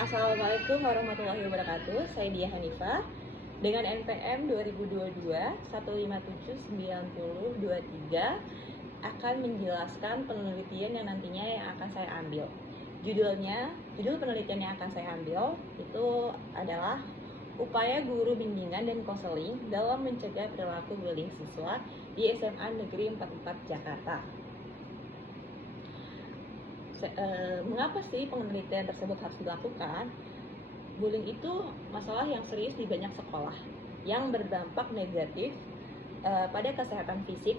Assalamualaikum warahmatullahi wabarakatuh. Saya Dia Hanifah dengan NPM 2022 akan menjelaskan penelitian yang nantinya akan saya ambil. Judul penelitian yang akan saya ambil itu adalah upaya guru bimbingan dan konseling dalam mencegah perilaku bullying siswa di SMA Negeri 44 Jakarta. Mengapa sih penelitian tersebut harus dilakukan? Bullying itu masalah yang serius di banyak sekolah yang berdampak negatif pada kesehatan fisik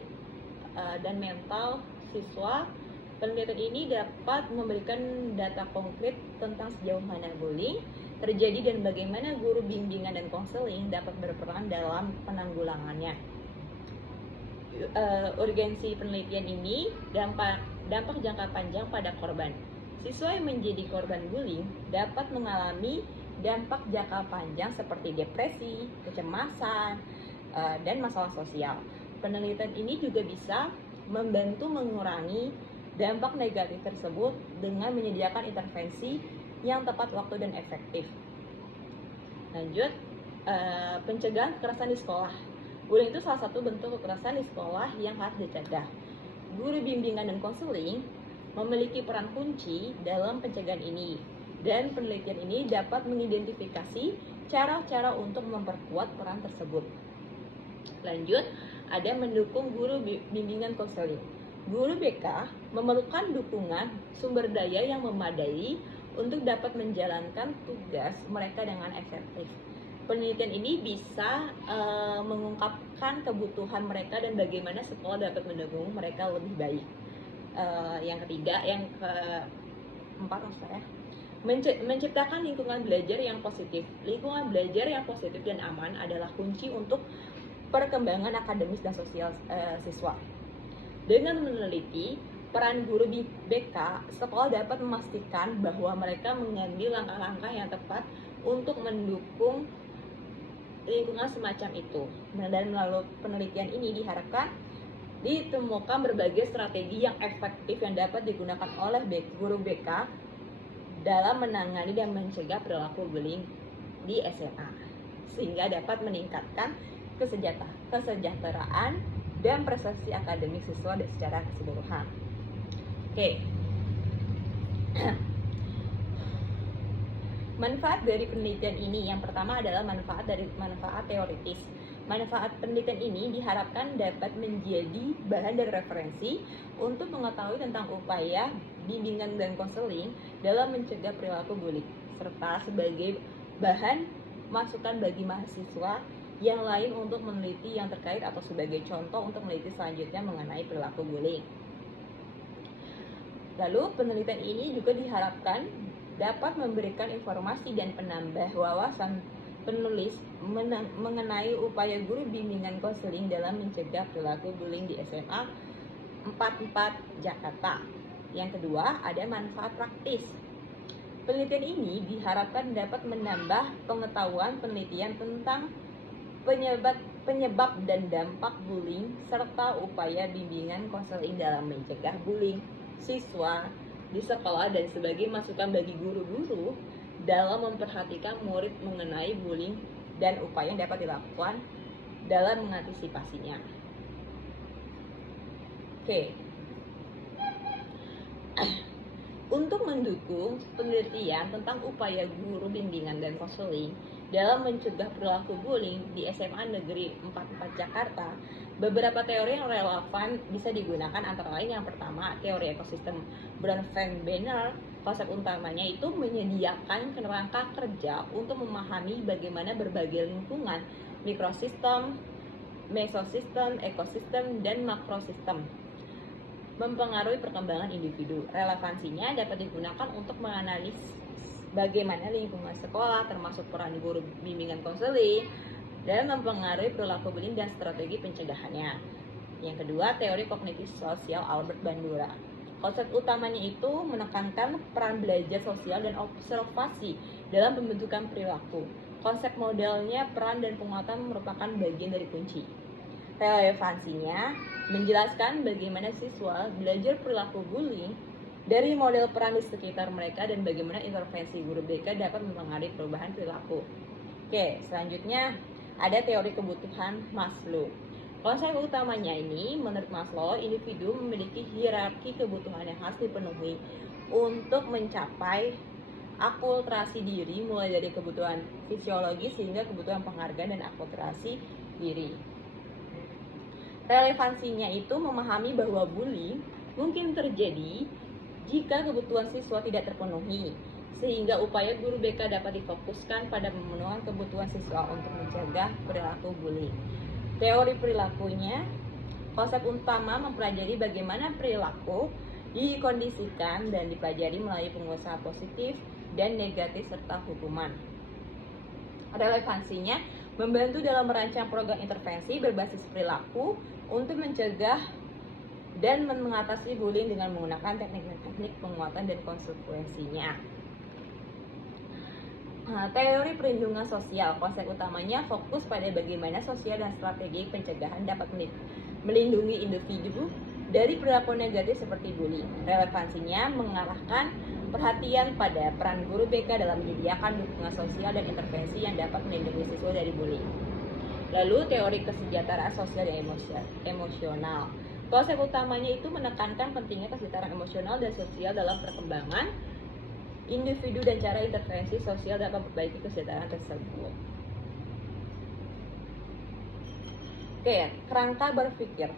dan mental siswa. Penelitian ini dapat memberikan data konkret tentang sejauh mana bullying terjadi dan bagaimana guru bimbingan dan konseling dapat berperan dalam penanggulangannya. Urgensi penelitian ini dampak jangka panjang pada korban. Siswa yang menjadi korban bullying dapat mengalami dampak jangka panjang seperti depresi, kecemasan, dan masalah sosial. Penelitian ini juga bisa membantu mengurangi dampak negatif tersebut dengan menyediakan intervensi yang tepat waktu dan efektif. Lanjut, pencegahan kekerasan di sekolah. Bullying itu salah satu bentuk kekerasan di sekolah yang harus dicegah. Guru bimbingan dan konseling memiliki peran kunci dalam pencegahan ini, dan penelitian ini dapat mengidentifikasi cara-cara untuk memperkuat peran tersebut. Lanjut, ada mendukung guru bimbingan konseling. Guru BK memerlukan dukungan sumber daya yang memadai untuk dapat menjalankan tugas mereka dengan efektif. Penelitian ini bisa mengungkapkan kebutuhan mereka dan bagaimana sekolah dapat mendukung mereka lebih baik. Yang keempat, menciptakan lingkungan belajar yang positif. Lingkungan belajar yang positif dan aman adalah kunci untuk perkembangan akademis dan sosial siswa. Dengan meneliti peran guru BK, sekolah dapat memastikan bahwa mereka mengambil langkah-langkah yang tepat untuk mendukung lingkungan semacam itu. Dan melalui penelitian ini diharapkan ditemukan berbagai strategi yang efektif yang dapat digunakan oleh guru BK dalam menangani dan mencegah perilaku bullying di SMA, sehingga dapat meningkatkan kesejahteraan dan prestasi akademik siswa secara keseluruhan. Oke. Manfaat dari penelitian ini, yang pertama adalah manfaat teoritis. Manfaat penelitian ini diharapkan dapat menjadi bahan dan referensi untuk mengetahui tentang upaya bimbingan dan konseling dalam mencegah perilaku bullying, serta sebagai bahan masukan bagi mahasiswa yang lain untuk meneliti yang terkait atau sebagai contoh untuk meneliti selanjutnya mengenai perilaku bullying. Lalu penelitian ini juga diharapkan dapat memberikan informasi dan penambah wawasan penulis mengenai upaya guru bimbingan konseling dalam mencegah perilaku bullying di SMA 44 Jakarta. Yang kedua, ada manfaat praktis. Penelitian ini diharapkan dapat menambah pengetahuan penelitian tentang penyebab dan dampak bullying serta upaya bimbingan konseling dalam mencegah bullying siswa di sekolah dan sebagai masukan bagi guru-guru dalam memperhatikan murid mengenai bullying dan upaya yang dapat dilakukan dalam mengantisipasinya. Oke. Untuk mendukung penelitian tentang upaya guru bimbingan dan konseling dalam mencegah perilaku bullying di SMA Negeri 44 Jakarta, beberapa teori yang relevan bisa digunakan, antara lain yang pertama, teori ekosistem Brand-Van-Banner. Konsep utamanya itu menyediakan kerangka kerja untuk memahami bagaimana berbagai lingkungan, mikrosistem, mesosistem, ekosistem, dan makrosistem mempengaruhi perkembangan individu. Relevansinya dapat digunakan untuk menganalisis bagaimana lingkungan sekolah, termasuk peran guru bimbingan konseling, dan mempengaruhi perilaku bullying dan strategi pencegahannya. Yang kedua, teori kognitif sosial Albert Bandura. Konsep utamanya itu menekankan peran belajar sosial dan observasi dalam pembentukan perilaku. Konsep modelnya peran dan penguatan merupakan bagian dari kunci. Relevansinya menjelaskan bagaimana siswa belajar perilaku bullying dari model peran di sekitar mereka dan bagaimana intervensi guru BK dapat mempengaruhi perubahan perilaku. Oke, selanjutnya ada teori kebutuhan Maslow. Konsep utamanya ini, menurut Maslow, individu memiliki hierarki kebutuhan yang harus dipenuhi untuk mencapai akulturasi diri, mulai dari kebutuhan fisiologis hingga kebutuhan penghargaan dan akulturasi diri. Relevansinya itu memahami bahwa bullying mungkin terjadi jika kebutuhan siswa tidak terpenuhi, sehingga upaya guru BK dapat difokuskan pada pemenuhan kebutuhan siswa untuk mencegah perilaku bullying. Teori perilakunya, konsep utama mempelajari bagaimana perilaku dikondisikan dan dipelajari melalui pengusaha positif dan negatif serta hukuman. Relevansinya membantu dalam merancang program intervensi berbasis perilaku untuk mencegah dan mengatasi bullying dengan menggunakan teknik-teknik penguatan dan konsekuensinya. Teori perlindungan sosial, konsep utamanya fokus pada bagaimana sosial dan strategi pencegahan dapat melindungi individu dari perilaku negatif seperti bullying. Relevansinya mengarahkan perhatian pada peran guru BK dalam menyediakan dukungan sosial dan intervensi yang dapat melindungi siswa dari bullying. Lalu teori kesejahteraan sosial dan emosional. Konsep utamanya itu menekankan pentingnya kesejahteraan emosional dan sosial dalam perkembangan individu dan cara intervensi sosial dapat memperbaiki kesejahteraan tersebut. Oke, kerangka berpikir.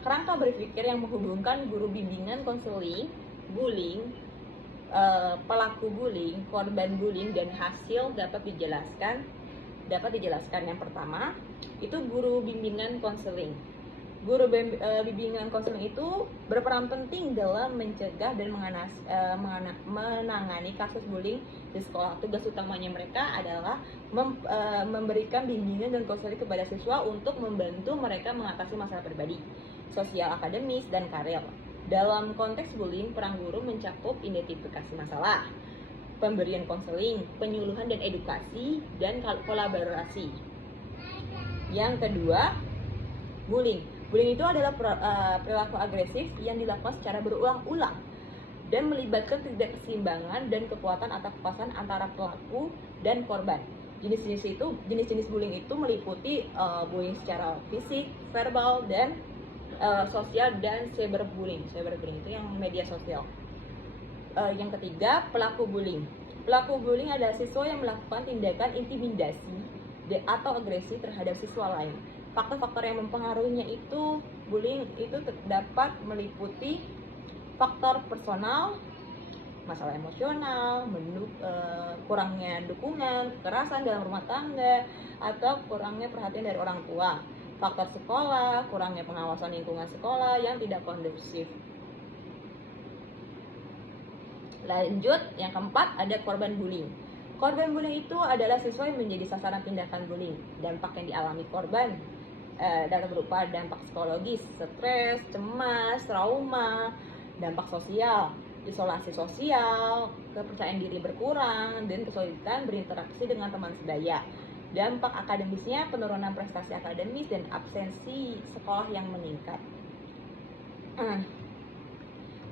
Kerangka berpikir yang menghubungkan guru bimbingan konseling, bullying, pelaku bullying, korban bullying, dan hasil dapat dijelaskan. Yang pertama, itu guru bimbingan konseling. Guru bimbingan konseling itu berperan penting dalam mencegah dan menangani kasus bullying di sekolah. Tugas utamanya mereka adalah memberikan bimbingan dan konseling kepada siswa untuk membantu mereka mengatasi masalah pribadi, sosial, akademis, dan karir. Dalam konteks bullying, peran guru mencakup identifikasi masalah, pemberian konseling, penyuluhan dan edukasi, dan kolaborasi. Yang kedua, bullying. Bullying itu adalah perilaku agresif yang dilakukan secara berulang-ulang dan melibatkan ketidakseimbangan dan kekuatan atau kekuasaan antara pelaku dan korban. Jenis-jenis bullying itu meliputi bullying secara fisik, verbal, dan sosial, dan cyberbullying. Cyberbullying itu yang media sosial. Yang ketiga, pelaku bullying. Pelaku bullying adalah siswa yang melakukan tindakan intimidasi atau agresi terhadap siswa lain. Faktor-faktor yang mempengaruhinya itu bullying itu dapat meliputi faktor personal, masalah emosional, kurangnya dukungan, kekerasan dalam rumah tangga, atau kurangnya perhatian dari orang tua. Faktor sekolah, kurangnya pengawasan lingkungan sekolah yang tidak kondusif. Lanjut, yang keempat ada korban bullying. Korban bullying itu adalah siswa yang menjadi sasaran tindakan bullying. Dampak yang dialami korban dapat berupa dampak psikologis, stres, cemas, trauma, dampak sosial, isolasi sosial, kepercayaan diri berkurang, dan kesulitan berinteraksi dengan teman sebaya. Dampak akademisnya penurunan prestasi akademis dan absensi sekolah yang meningkat.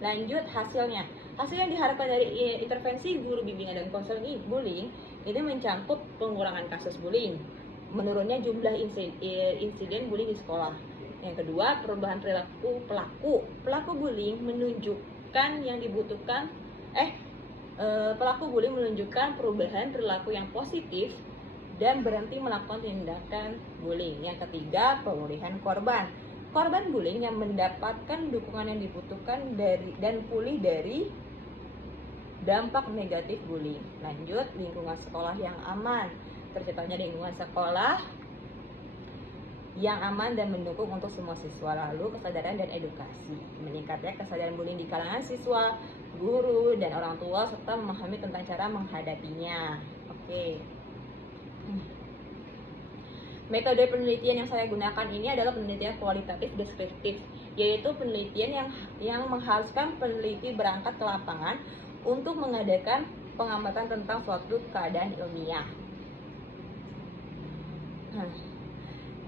Lanjut, hasilnya. Hasil yang diharapkan dari intervensi guru bimbingan dan konseling bullying ini mencakup pengurangan kasus bullying, menurunnya jumlah insiden bullying di sekolah. Yang kedua, perubahan perilaku pelaku bullying menunjukkan yang dibutuhkan pelaku bullying menunjukkan perubahan perilaku yang positif dan berhenti melakukan tindakan bullying. Yang ketiga, pemulihan korban bullying yang mendapatkan dukungan yang dibutuhkan dan pulih dari dampak negatif bullying. Lanjut, lingkungan sekolah yang aman. Terciptanya lingkungan sekolah yang aman dan mendukung untuk semua siswa. Lalu, kesadaran dan edukasi. Meningkatnya kesadaran bullying di kalangan siswa, guru, dan orang tua, serta memahami tentang cara menghadapinya. Oke. Metode penelitian yang saya gunakan ini adalah penelitian kualitatif deskriptif, yaitu penelitian yang mengharuskan peneliti berangkat ke lapangan untuk mengadakan pengamatan tentang suatu keadaan ilmiah.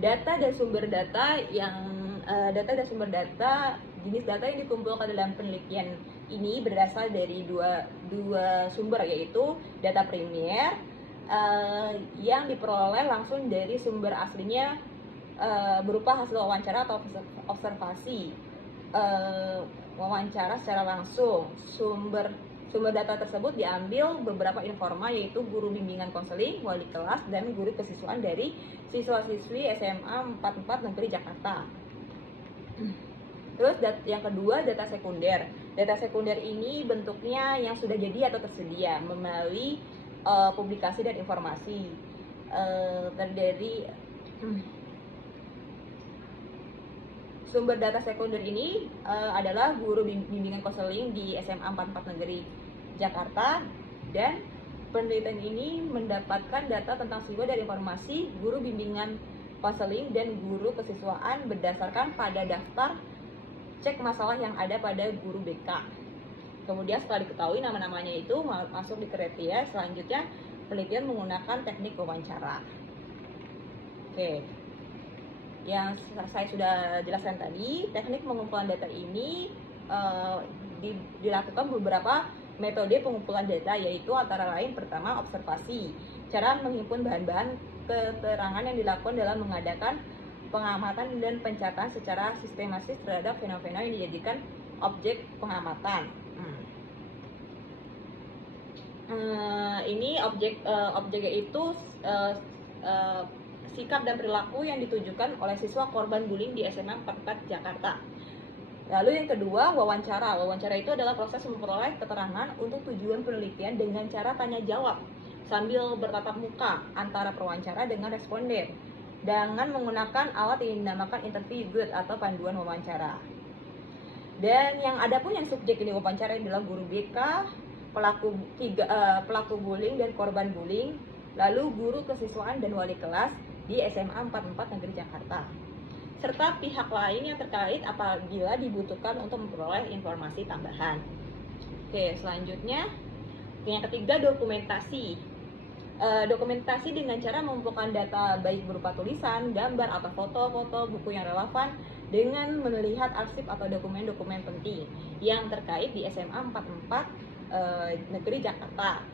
Data dan sumber data yang Data dan sumber data, jenis data yang dikumpulkan dalam penelitian ini berasal dari dua sumber, yaitu data primer yang diperoleh langsung dari sumber aslinya berupa hasil wawancara atau observasi wawancara secara langsung. Sumber data tersebut diambil beberapa informa, yaitu guru bimbingan konseling, wali kelas, dan guru kesiswaan dari siswa-siswi SMA 44 Negeri Jakarta. Terus yang kedua, data sekunder. Data sekunder ini bentuknya yang sudah jadi atau tersedia melalui publikasi dan informasi. Sumber data sekunder ini adalah guru bimbingan konseling di SMA 44 Negeri Jakarta, dan penelitian ini mendapatkan data tentang siswa dari informasi guru bimbingan konseling dan guru kesiswaan berdasarkan pada daftar cek masalah yang ada pada guru BK. Kemudian setelah diketahui nama-namanya itu masuk di kriteria selanjutnya, penelitian menggunakan teknik wawancara. Oke. Yang saya sudah jelaskan tadi, teknik pengumpulan data ini dilakukan beberapa metode pengumpulan data, yaitu antara lain pertama observasi, cara menghimpun bahan-bahan keterangan yang dilakukan dalam mengadakan pengamatan dan pencatatan secara sistematis terhadap fenomena yang dijadikan objek pengamatan. Ini objeknya itu sikap dan perilaku yang ditujukan oleh siswa korban bullying di SMA 44 Jakarta. Lalu yang kedua, wawancara. Wawancara itu adalah proses memperoleh keterangan untuk tujuan penelitian dengan cara tanya jawab sambil bertatap muka antara pewawancara dengan responden dengan menggunakan alat yang dinamakan interview guide atau panduan wawancara. Dan yang ada pun yang subjek ini wawancara adalah guru BK, pelaku bullying dan korban bullying, lalu guru kesiswaan dan wali kelas di SMA 44 Negeri Jakarta, serta pihak lain yang terkait apabila dibutuhkan untuk memperoleh informasi tambahan. Oke, selanjutnya yang ketiga, dokumentasi. Dokumentasi dengan cara mengumpulkan data baik berupa tulisan, gambar, atau foto-foto buku yang relevan dengan melihat arsip atau dokumen-dokumen penting yang terkait di SMA 44 Negeri Jakarta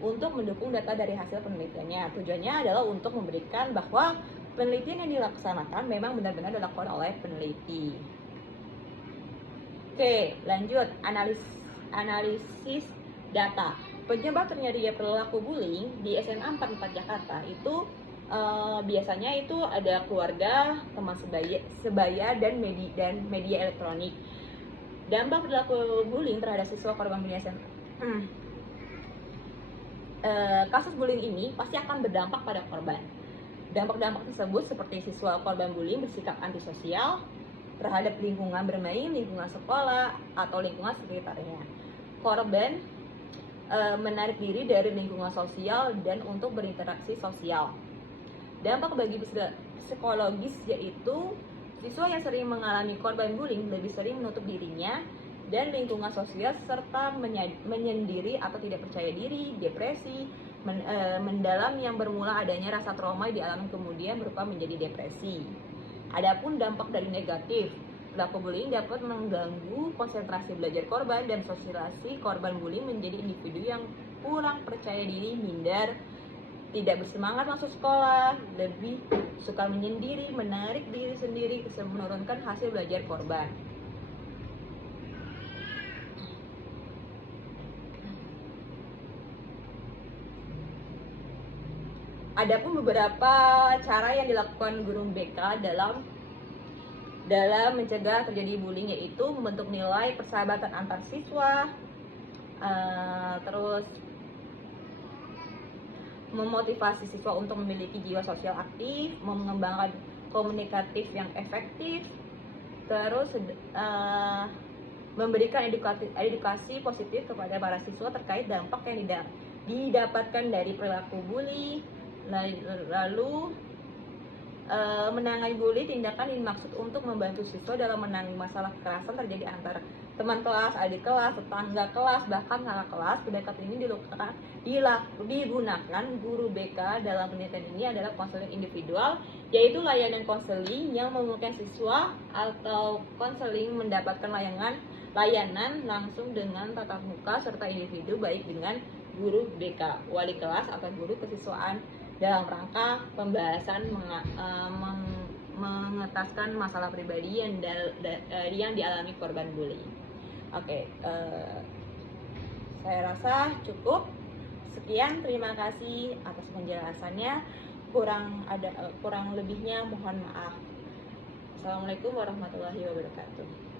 untuk mendukung data dari hasil penelitiannya. Tujuannya adalah untuk memberikan bahwa penelitian yang dilaksanakan memang benar-benar dilakukan oleh peneliti. Oke, lanjut, analisis data. Penyebab terjadinya perilaku bullying di SMA 44 Jakarta itu biasanya itu ada keluarga, teman sebaya dan media elektronik. Dampak perilaku bullying terhadap siswa korban bullying SMA. Kasus bullying ini pasti akan berdampak pada korban. Dampak-dampak tersebut seperti siswa korban bullying bersikap antisosial terhadap lingkungan bermain, lingkungan sekolah, atau lingkungan sekitarnya. Korban menarik diri dari lingkungan sosial dan untuk berinteraksi sosial. Dampak bagi psikologis yaitu siswa yang sering mengalami korban bullying lebih sering menutup dirinya dan lingkungan sosial, serta menyendiri atau tidak percaya diri, depresi mendalam yang bermula adanya rasa trauma dialami kemudian berupa menjadi depresi. Adapun dampak dari negatif, perilaku bullying dapat mengganggu konsentrasi belajar korban dan sosialisasi korban bullying menjadi individu yang kurang percaya diri, minder, tidak bersemangat masuk sekolah, lebih suka menyendiri, menarik diri sendiri, menurunkan hasil belajar korban. Adapun beberapa cara yang dilakukan guru BK dalam mencegah terjadi bullying, yaitu membentuk nilai persahabatan antar siswa, terus memotivasi siswa untuk memiliki jiwa sosial aktif, mengembangkan komunikatif yang efektif, terus memberikan edukasi positif kepada para siswa terkait dampak yang didapatkan dari perilaku bully. Lalu menangani bully, tindakan yang dimaksud untuk membantu siswa dalam menangani masalah kekerasan terjadi antar teman kelas, adik kelas, tetangga kelas, bahkan kakak kelas. Pendekatan ini digunakan guru BK dalam penelitian ini adalah konseling individual, yaitu layanan konseling yang memungkinkan siswa atau konseling mendapatkan layanan langsung dengan tatap muka serta individu, baik dengan guru BK, wali kelas, atau guru kesiswaan dalam rangka pembahasan mengetaskan masalah pribadi yang dialami korban bullying. Oke, saya rasa cukup. Sekian, terima kasih atas penjelasannya. Kurang lebihnya mohon maaf. Assalamualaikum warahmatullahi wabarakatuh.